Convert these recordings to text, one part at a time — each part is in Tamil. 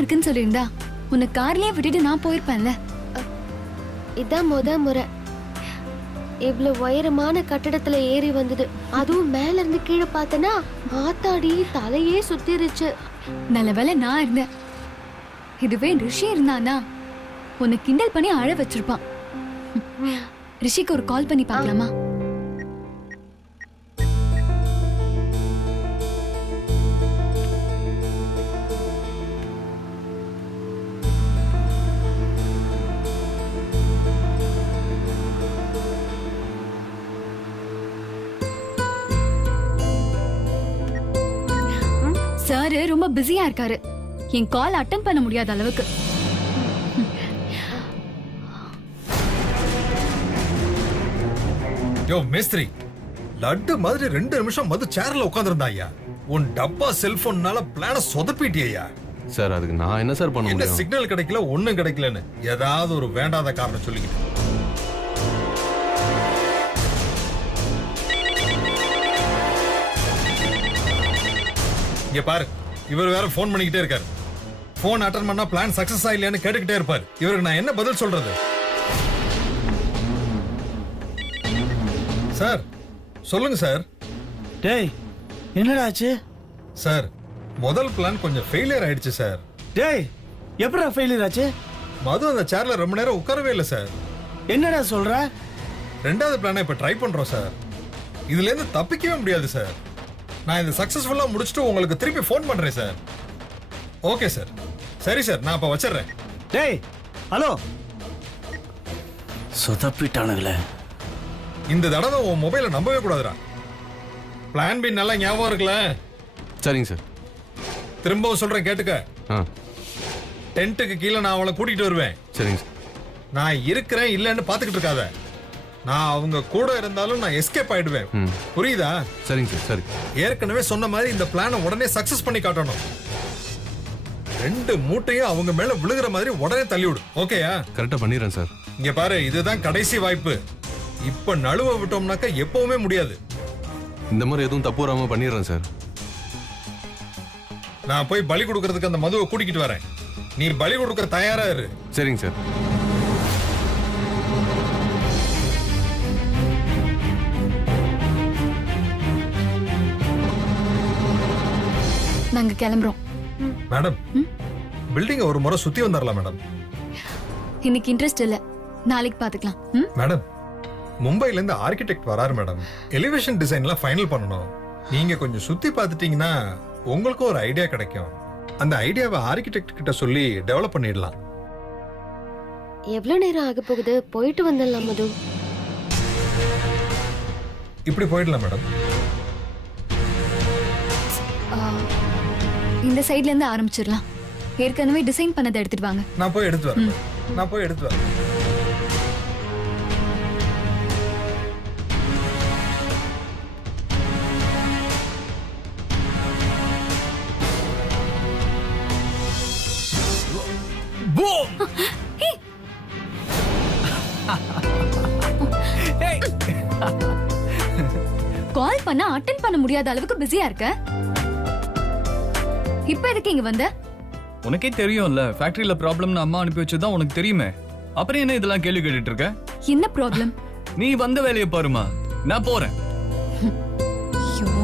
இருக்குன்னு சொல்லியிருந்தா உன்னை கார்லயே விட்டுட்டு நான் போயிருப்பேன்ல. இதான் முறை இவ்வளவு உயரமான கட்டடத்துல ஏறி வந்தது. அதுவும் மேல இருந்து கீழே பார்த்தனா ஆத்தாடி தலையே சுத்திருச்சு. நல்ல வேளை நான் இருந்தேன். இதுவே ரிஷி இருந்தானா உன்னை கிண்டல் பண்ணி அழ வச்சிருப்பான். ரிஷிக்கு ஒரு கால் பண்ணி பார்க்கலாமா? சார் ரொம்ப பிஸியா இருக்காரு. என் கால் அட்டெண்ட் பண்ண முடியாத அளவுக்கு. யோ மேஸ்திரி, லட்டு மாதிரி 2 நிமிஷம் மது சேர்ல உட்கார்ந்திருந்தாயா. உன் டப்பா செல்போன்னால பிளான சொதப்பிட்டியா? சார் அதுக்கு நான் என்ன சார் பண்ண முடியும்? சிக்னல் கிடைக்கல, ஒண்ணும் கிடைக்கலன்னு ஏதாவது ஒரு வேண்டாத காரணம் சொல்லிக்கிட்டு. இங்க பாரு, இவர் வேற போன் பண்ணிக்கிட்டே இருக்காரு. போன் அட்டன் பண்ணா பிளான் சக்சஸ் ஆயில்லையான்னு கேட்டுக்கிட்டே இருப்பாரு. இவருக்கு நான் என்ன பதில் சொல்றது? சார் சொல்லுங்க சார். டேய் என்னடா ஆச்சு? சார் முதல் பிளான் கொஞ்சம் ஃபெயிலியர் ஆயிடுச்சு சார். டேய் எப்படா ஃபெயிலியர் ஆச்சு? மது அந்த சேர்ல ரொம்ப நேரம் உட்காரவே இல்லை சார். என்னடா சொல்ற? 2வது பிளானை இப்ப ட்ரை பண்றோம் சார். இதுல இருந்து தப்பிக்கவே முடியாது சார். நான் இதை சக்சஸ்ஃபுல்லா முடிச்சுட்டு உங்களுக்கு திருப்பி ஃபோன் பண்றேன் சார். Okay sir. சரி சார், நான் அப்ப வச்சிடுறேன். டேய் ஹலோ. சொதப்பிட்டானுங்களே. இந்த தடவை உன் மொபைலை நம்பவே கூடாதுடா. பிளான் பி நல்லா ஞாபகம் இருக்குல்ல? சரிங்க சார். திரும்பவும் சொல்றேன் கேட்டுக்க. டென்ட்டுக்கு கீழே நான் அவளை கூட்டிட்டு வருவேன். சரிங்க சார். நான் இருக்கிறேன் இல்லன்னு பாத்துக்கிட்டு இருக்காத. நான் அவங்க கூட இருந்தாலும் நான் எஸ்கேப் ஆயிடுவேன். புரியுதா? சரிங்க சார். சரி. ஏற்கனவே சொன்ன மாதிரி இந்த பிளானை உடனே சக்சஸ் பண்ணி காட்டணும். 2 மூட்டையும் அவங்க மேல விழுகிற மாதிரி உடனே தள்ளிவிடு. ஓகேயா? கரெக்டா பண்ணிடுறேன் சார். இங்க பாரு, இதுதான் கடைசி வாய்ப்பு. இப்ப நழுவ விட்டோம்னாக்க எப்பவுமே முடியாது. இந்த மாதிரி எதுவும் தப்பு வராம பண்ணிடுறேன் சார். நான் போய் பலி கொடுக்கறதுக்கு அந்த மதுவை கூட்டிக்கிட்டு வரேன். நீ பலி கொடுக்க தயாரா இரு. சரிங்க சார். நாங்க கிளம்புறோம். மேடம், பில்டிங் ஒரு முறை சுத்தி வந்துடலாம் மேடம். இன்னைக்கு இன்ட்ரெஸ்ட் இல்ல, நாளைக்கு பாத்துக்கலாம். மேடம், மும்பைல இருந்து ஆர்கிடெக்ட் வராரு மேடம். எலிவேஷன் டிசைன்லாம் ஃபைனல் பண்ணணும். நீங்க கொஞ்சம் சுத்தி பார்த்துட்டீங்கன்னா உங்களுக்கும் ஒரு ஐடியா கிடைக்கும். அந்த ஐடியாவை ஆர்கிடெக்ட் கிட்ட சொல்லி டெவலப் பண்ணிடலாம். எவ்வளவு நேரம் ஆக போகுது? போயிட்டு வந்துடலாம் மது. இப்படி போயிடலாம் மேடம். இந்த சைடுல இருந்து ஆரம்பிச்சிடலாம். ஏற்கனவே டிசைன் பண்ணதை எடுத்துட்டு வாங்க. நான் போய் எடுத்து வரேன். நான் போய் எடுத்து வரேன். கால் பண்ண அட்டெண்ட் பண்ண முடியாத அளவுக்கு பிஸியா இருக்க. இப்ப எதுக்கு இங்க வந்த? உனக்கே தெரியும்ல, ஃபேக்டரியில ப்ராப்ளம்னு அம்மா அனுப்பி வச்சதா உனக்கு தெரியுமே. அப்புறம் என்ன இதெல்லாம் கேள்வி கேட்டுட்டு இருக்க? என்ன ப்ராப்ளம்? நீ வந்த வேலையை பாருமா, நான் போறேன். ஐயோ,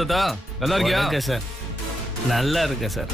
தாத்தா நல்லா இருக்கியா? சார் நல்லா இருக்கேன் சார்.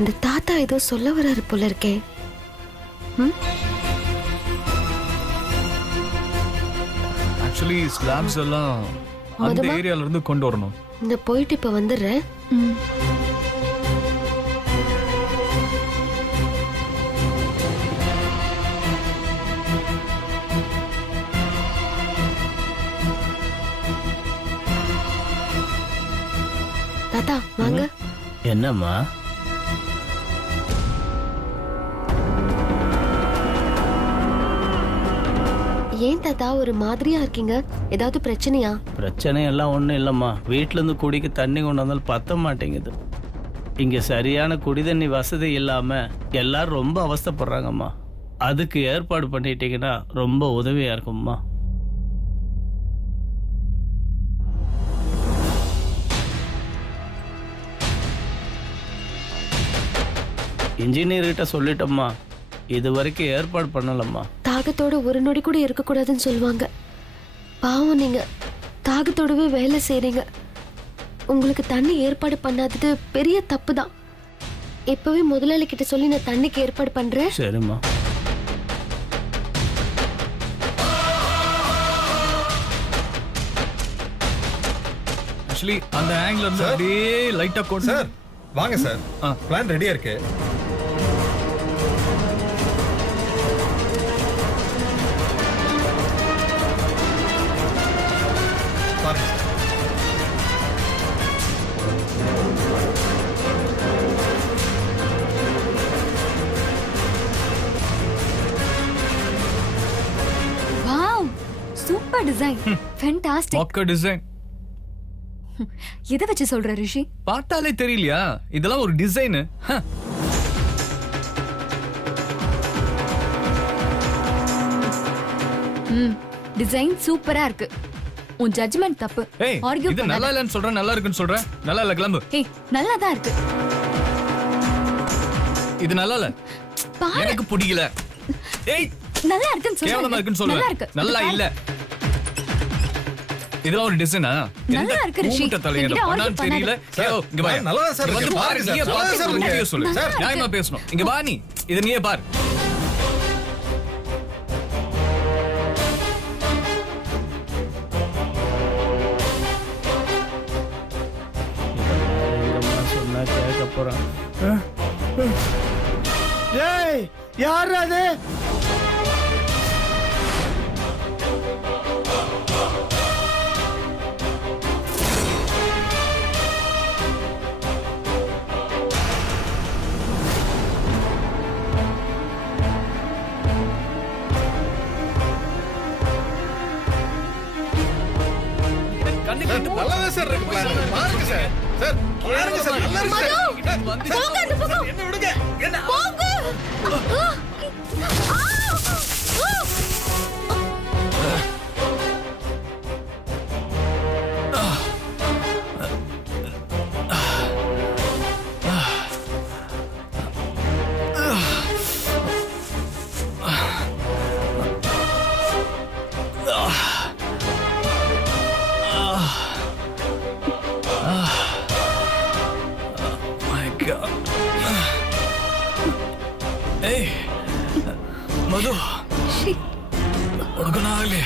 இந்த தாத்தா ஏதோ சொல்ல வர்றாரு போல இருக்கே. ஆக்சுவலி ஸ்லாப்ஸ் எல்லாம் அந்த மொதமா? ஏரியால இருந்து கொண்டு வரணும். இந்த போயிட்டு இப்ப வந்துடுறேன். ம். தாத்தா வாங்க. என்னம்மா? ஏன் தாத்தா ஒரு மாதிரியா இருக்கீங்க? ஏதாவது பிரச்சனையா? பிரச்சனை எல்லாம் ஒன்றும் இல்லைம்மா. வீட்டிலேருந்து குடிக்க தண்ணி கொண்டு வந்தாலும் பத்த மாட்டேங்குது. இங்கே சரியான குடி தண்ணி வசதி இல்லாமல் எல்லாரும் ரொம்ப அவஸ்தைப்படுறாங்கம்மா. அதுக்கு ஏற்பாடு பண்ணிட்டீங்கன்னா ரொம்ப உதவியாக இருக்கும்மா. இன்ஜினியர்கிட்ட சொல்லிட்டோம்மா, இது வரைக்கும் ஏற்பாடு பண்ணலம்மா. தாகத்தோட ஒரு நொடி கூட இருக்கக்கூடாதுன்னு சொல்லுவாங்க. பாவம், நீங்க தாகத்தோடவே வேலை செய்றீங்க. உங்களுக்கு தண்ணி ஏற்பாடு பண்ணாதது பெரிய தப்பு தான். இப்பவே முதலாளி கிட்ட சொல்லி நான் தண்ணிக்கு ஏற்பாடு பண்றேன். சரிம்மா. ஆக்சுவலி அந்த ஆங்கிள் இருந்து Sir? அப்படியே லைட்டா கொண்டு சார் வாங்க சார், பிளான் ரெடியா இருக்கு. பாருங்க sir. Wow, super design, fantastic. மொக்க டிசைன். எதை வச்சு சொல்ற ரிஷி? பார்த்தாலே தெரியலையா இதெல்லாம் ஒரு டிசைன்? டிசைன் சூப்பரா இருக்கு. உன் ஜட்ஜ்மென்ட் தப்பு. ஏய், ஆர்கியூ இது நல்லா பண்ணாத. இல்லன்னு சொல்றேன், நல்லா இருக்குன்னு சொல்றேன். நல்லா இல்ல, கிளம்பு. ஏய், நல்லா தான் இருக்கு. இது நல்லா இல்ல, பாரு, எனக்கு பிடிக்கல. ஏய், நல்லா இருக்குன்னு கேவலமா சொல்றேன். இருக்குன்னு நல்லா சொல்லுவேன். இருக்கு. நல்லா பாரு. இல்ல. இதெல்லாம் ஒரு டிசைனா? நல்லா இருக்கு ரிஷி. என்கிட்ட argue தெரியல. பண்ணாத. ஏய், இங்க வா. நல்லா தான் சார் இங்க வந்து இருக்கு. பாரு, பாருங்க நீயே சார், பார்த்து நல்லா தான் ஒரு இருக்கு. review சொல்லு. நல்லா இருக்கு. நியாயமா பேசணும். இங்க வா நீ. இத நீயே பாரு. சொன்னா கேட்க போறான். ஏய், யார் அது? கண்ணு சார், கட்டு நல்லாவே சார் இருக்கு பிளான். பாருங்க சார். சார், பாருங்க சார், நல்லா இருக்கு சார். வந்து சார், என்ன விடுங்க. என்ன? My God. ஏய், மது, ரிஷி, உனக்கு ஒன்றும் ஆகலையே?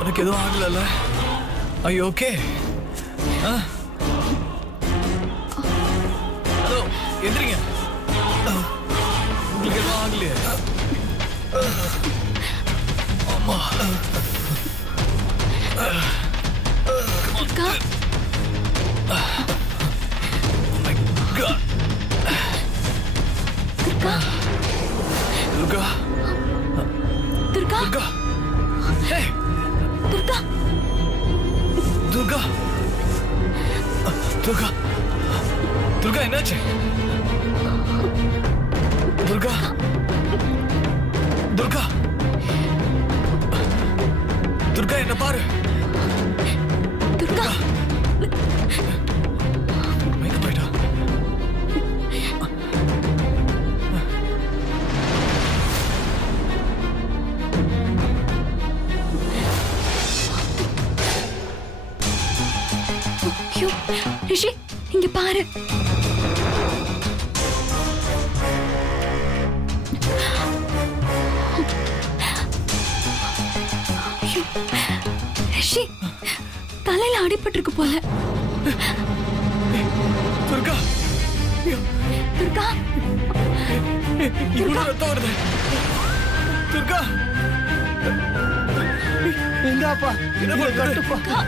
உனக்கு எதுவும் ஆகலல்ல? Are you okay? ஹலோ, எந்திரிங்க. உங்களுக்கு எதுவும் ஆகலையே? ஆமா. Durga, My God. Durga, Durga, Durga, Durga. Hey, Durga. Durga. Durga. Durga, என்னாச்சு? துர்கா. துர்கா. துர்கா, என்ன பாரு. துர்கா, எங்க போயிட்டா? ஐயோ, ரிஷி இங்க பாரு. ஐயோ, ரிஷி தலையில அடிபட்டிருக்கு போல. துர்கா துர்கா இவ்வளவு ரத்தம் வருது. துர்கா எங்கப்பா என்ன கட்டுப்பா.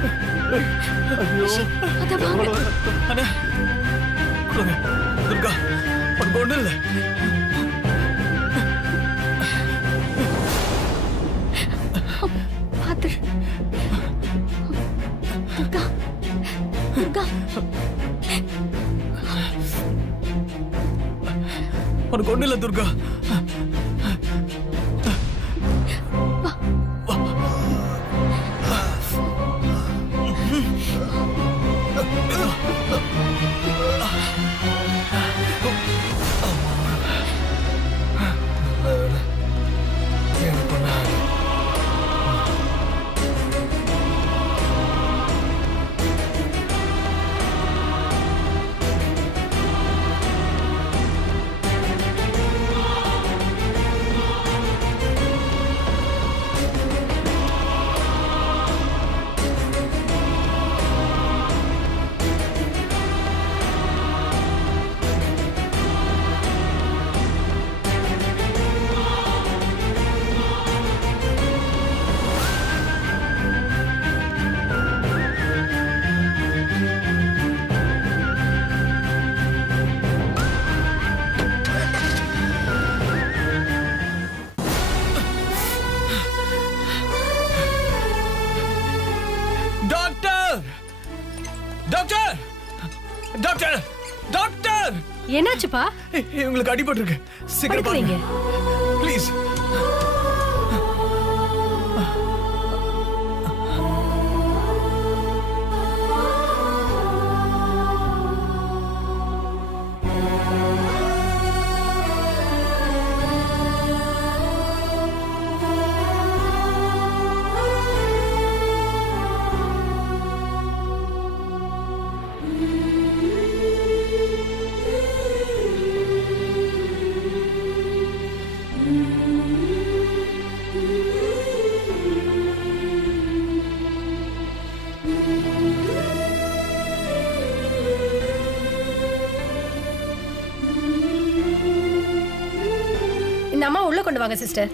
ரிஷி அத வாங்க. அண்ணா கொடுங்க. துர்கா உனக்கு ஒண்ணு இல்லை. பாத்து. துர்கா துர்கா உனக்கு ஒண்ணு இல்லை துர்கா. டாக்டர் டாக்டர் டாக்டர் என்னாச்சுப்பா? உங்களுக்கு அடிபட்டு இருக்கு. சீக்கிரம் பாருங்க ப்ளீஸ். இந்த அம்மா உள்ள கொண்டு வாங்க சிஸ்டர்.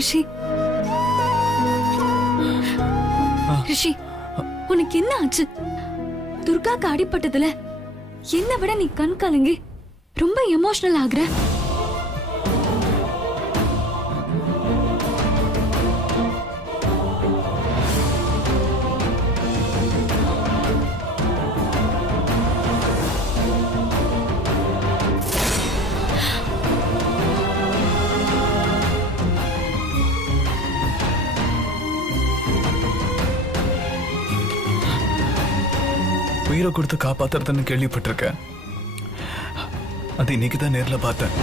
ரிஷி ரிஷி உனக்கு என்ன ஆச்சு? துர்காக்கு அடிபட்டதுல என்ன விட நீ கண் கலங்கி ரொம்ப எமோஷனல் ஆகுற. உயிரை கொடுத்து காப்பாத்துறதுன்னு கேள்விப்பட்டிருக்கேன். அது இன்னைக்கு தான் நேர்ல பார்த்தேன்.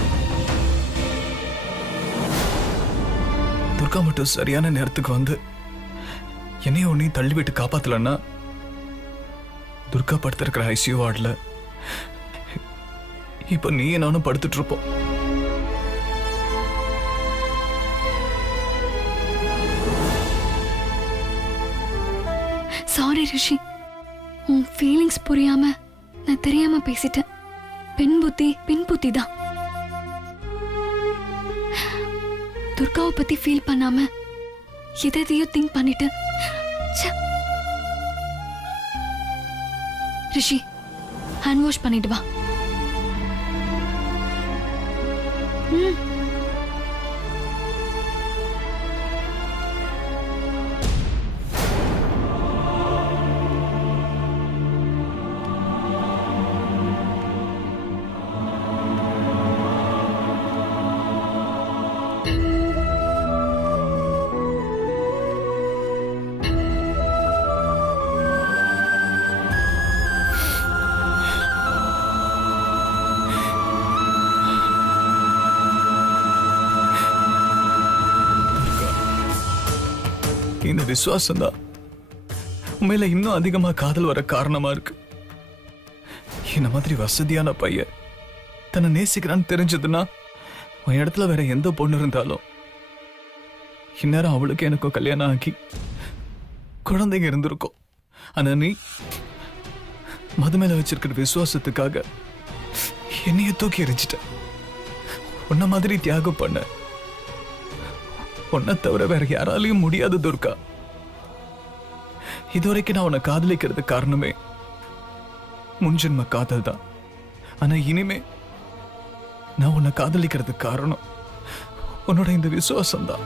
துர்கா மட்டும் சரியான நேரத்துக்கு வந்து என்னையும் உன்னையும் தள்ளி விட்டு காப்பாத்தலன்னா துர்கா படுத்திருக்கிற ஐசியூ வார்டில் இப்ப நீ நானும் படுத்துட்டு இருப்போம். சாரி ரிஷி, உன் ஃபீலிங்ஸ் புரியாம நான் தெரியாம பேசிட்டேன். பெண் புத்தி தான். துர்காவை பத்தி ஃபீல் பண்ணாம எதையோ திங்க் பண்ணிட்டு. ரிஷி ஹேண்ட் வாஷ் பண்ணிட்டு வா. இந்த விசுவாசம் தான் உண்மையில இன்னும் அதிகமா காதல் வர காரணமா இருக்கு. இந்த மாதிரி வசதியான பையன் தன்னை நேசிக்கிறான்னு தெரிஞ்சதுன்னா உன் இடத்துல வேற எந்த பொண்ணு இருந்தாலும் இந்நேரம் அவளுக்கு எனக்கும் கல்யாணம் ஆகி குழந்தைங்க இருந்திருக்கும். ஆனா நீ மது மேல வச்சிருக்கிற விசுவாசத்துக்காக என்னைய தூக்கி எரிஞ்சிட்ட. உன்ன மாதிரி தியாகம் பண்ண உன்னை தவிர வேற யாராலையும் முடியாது துர்கா. இதுவரைக்கும் நான் உன்னை காதலிக்கிறது காரணமே முன்ஜென்ம காதல் தான். ஆனா இனிமே நான் உன்னை காதலிக்கிறது காரணம் உன்னோட இந்த விசுவாசம் தான்.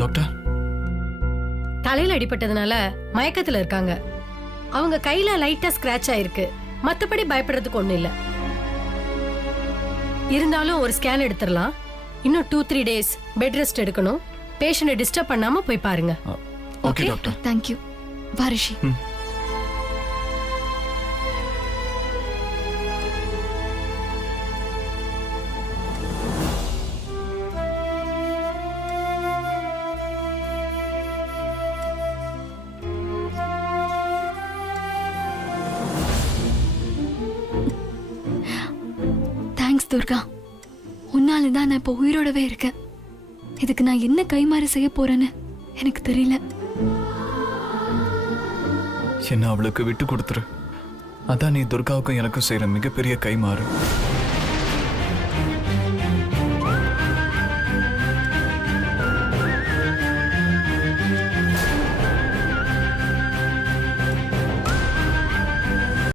டாக்டர், தலையில அடிபட்டதுனால மயக்கத்துல இருக்காங்க. அவங்க கையில லைட்டா ஸ்கிராட்ச் ஆயிருக்கு. மத்தபடி பயப்படுறதுக்கு ஒண்ணு இல்ல. இருந்தாலும் ஒரு ஸ்கேன் எடுத்துடலாம். இன்னும் 2-3 days பெட் ரெஸ்ட் எடுக்கணும். பேஷண்ட்டை டிஸ்டர்ப் பண்ணாம போய் பாருங்க. Okay doctor. தேங்க்யூ. வா ரிஷி. தேங்க்ஸ் துர்கா. உன்னால தான் நான் இப்போ உயிரோடவே இருக்கேன். இதுக்கு நான் என்ன கைமாறு செய்ய போறேன்னு எனக்கு தெரியல. என்ன அவளுக்கு விட்டு கொடுத்துரு. அதான் நீ துர்காவுக்கும் எனக்கும் செய்யற மிகப்பெரிய கைமாறு.